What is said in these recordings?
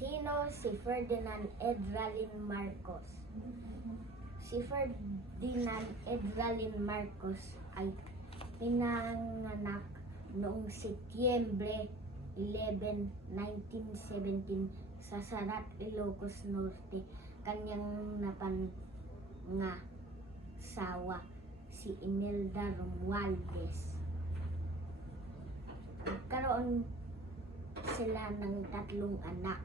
Sino si Ferdinand Edralin Marcos? Si Ferdinand Edralin Marcos ay pinanganak noong Setyembre 11, 1917 sa Sarat, Ilocos Norte. Kanyang napangasawa si Imelda Romualdez. Nagkaroon sila ng 3 anak.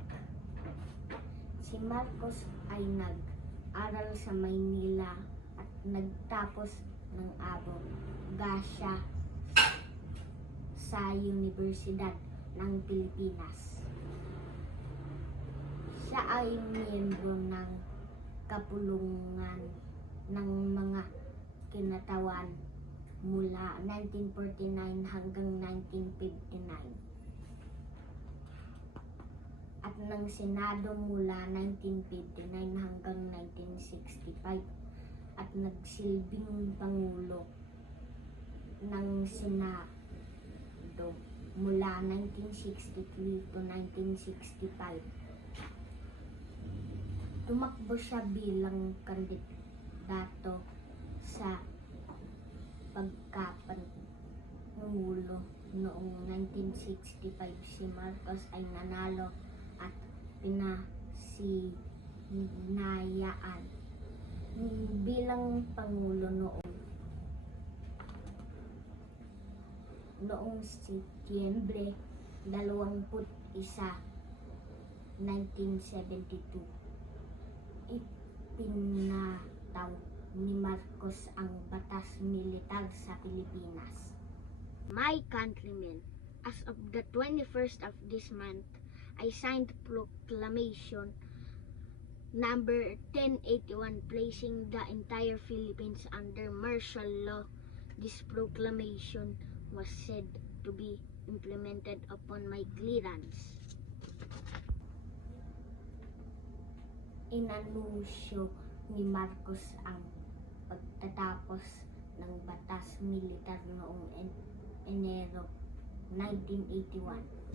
Si Marcos ay nag-aral sa Maynila at nagtapos ng abogasya sa Universidad ng Pilipinas. Siya ay miyembro ng kapulungan ng mga kinatawan mula 1949 hanggang 1959 at ng Senado mula 1959 hanggang 1965 at nagsilbing Pangulo ng Senado mula 1963 to 1965. Tumakbo siya bilang kandidato sa pagkapangulo noong 1965. Si Marcos ay nanalo at pinasinayaan bilang pangulo noong Setyembre 21, 1972. Ipinataw ni Marcos ang batas militar sa Pilipinas. My countrymen, as of the 21st of this month, I signed Proclamation number 1081 placing the entire Philippines under martial law. This proclamation was said to be implemented upon my clearance. Inanunsyo ni Marcos ang pagtatapos ng batas militar noong Enero 1981.